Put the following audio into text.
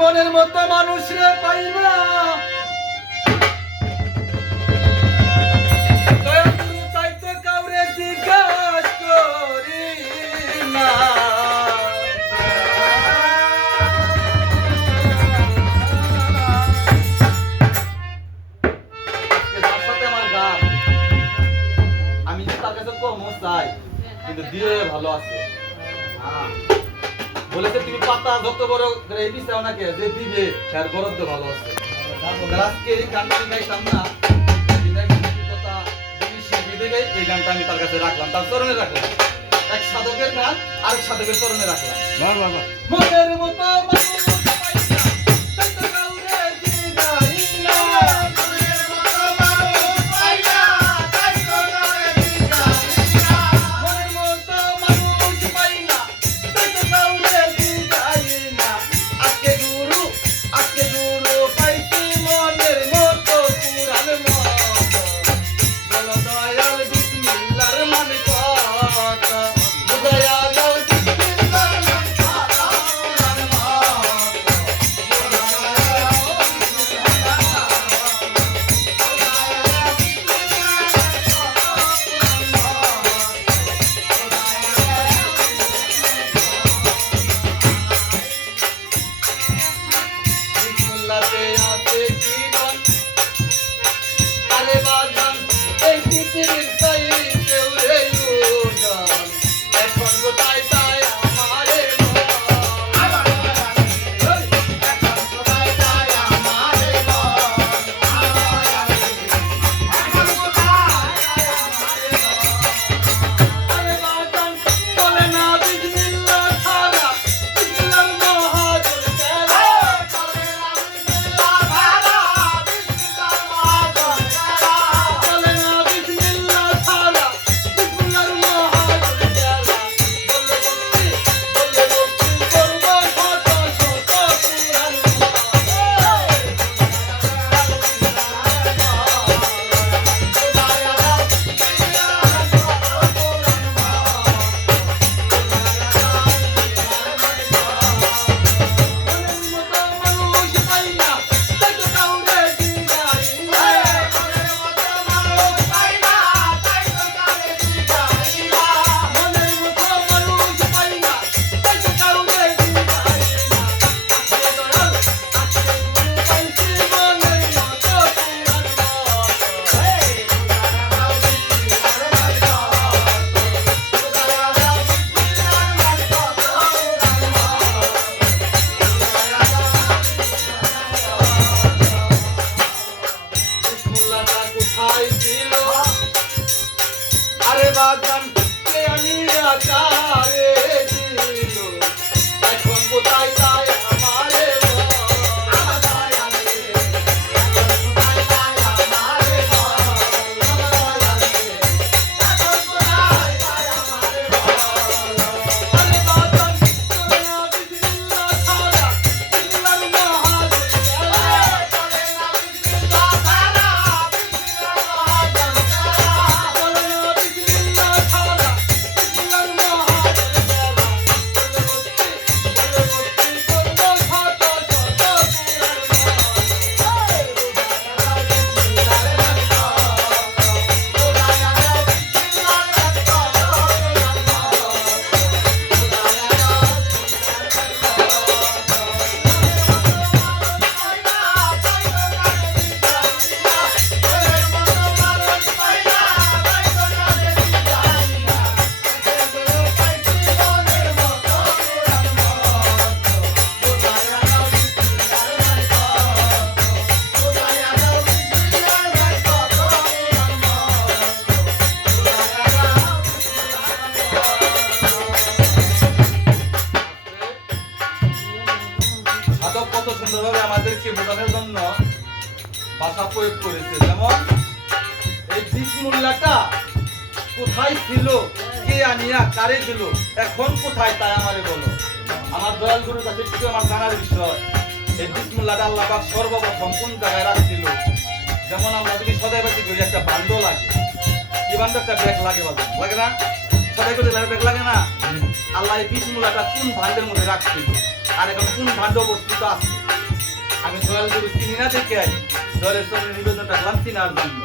মনের মতো মানুষ রে পাই না, তাই তো কাউরে জিজ্ঞাস করি না। আমি তার কাছে কম চাই কিন্তু দিয়ে ভালো আছে। বলেছে তুমি পাতা যত বড় এই দিছাও না কে যে দিবে তার বরাদ্দ ভালো আছে। আজকে এই গানটা আমি গাইতাম না, কথা এই গানটা আমি তার কাছে রাখলাম, তার চরণে রাখলাম। এক সাধকের গান আরেক সাধকের চরণে রাখলাম। মনের মতো ভাষা প্রয়োগ করেছে। যেমন এই বিসমুল্লাহটা কোথায় ছিল, কে আনিয়া কারে দিল, এখন কোথায় তাই আমারে বলো। আমার দয়াল গুরুর কাছে একটু আমার জানার বিষয়, এই বিসমুল্লাহটা আল্লাহ পাক সর্বপ্রথম কোন জায়গায় রাখছিল। যেমন আমরা যদি সদাইবাতি করি একটা বান্ড লাগে, কি বান্ড, একটা ব্যাগ লাগে, বাজার লাগে না, সদাই করে ব্যাগ লাগে না। আল্লাহ এই বিসমুল্লাহটা কোন ভান্ডের মধ্যে রাখছিল আর এখন কোন ভান্ড অবস্থিত আছে দয়াল গুরু চিনি না দেখে দলের সঙ্গে নিবেদন রাখলাম চিনার জন্য